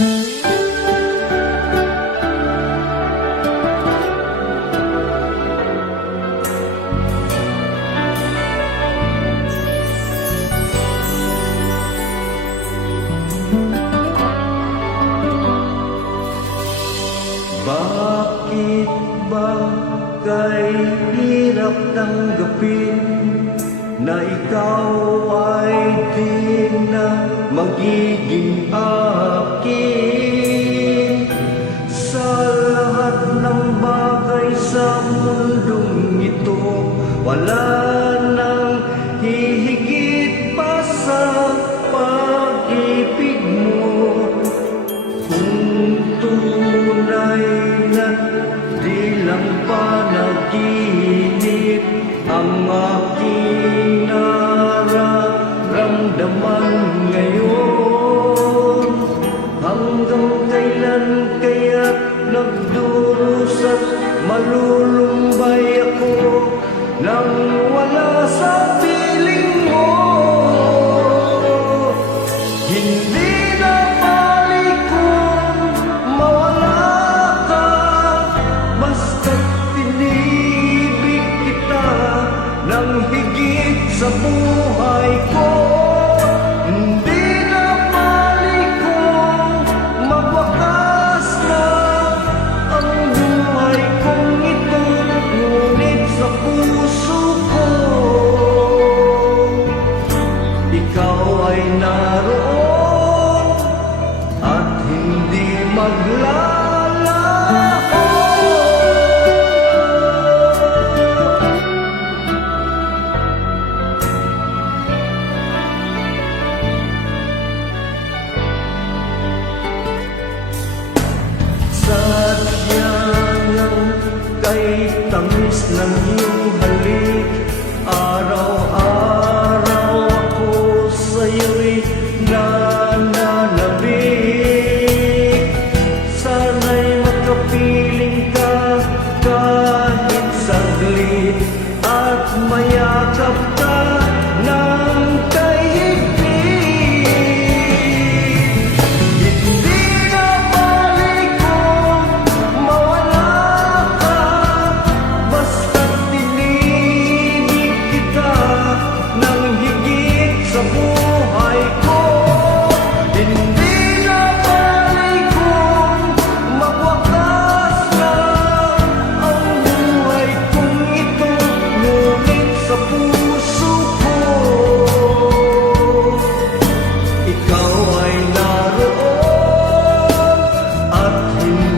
Bakit ba kay hirap tanggapin na ikaw ay di na magiging akin? Sa lahat ng bagay sa mundong ito, wala nang hihigit pa sa pag-ibig mo. Kung tunay na di lang panaginip ang aking nararamdaman ngayon, hanggang kailan kaya nagdurusa at malulumbay ako nang wala sa piling mo? Hindi na balik kung mawala ka, basta't pinibig kita ng higit sa buhay ko. Hindi na balik kung magwakas na ang buhay kong ito, ngunit sa puso ko ikaw ay naroon at hindi maglalaho. Sadyang kay tamis ng iyong halik, araw-araw ako sa'yo'y nananabik. Sana'y makapiling ka kahit saglit at mayakap ka ng kahigpit. Hindi na balik kung mawala ka, basta't tinibig kita ng higit sa buhay ko. Hindi na balik kung magwakas na ang buhay kong ito, ngunit sa puso ko ikaw ay naroon at hindi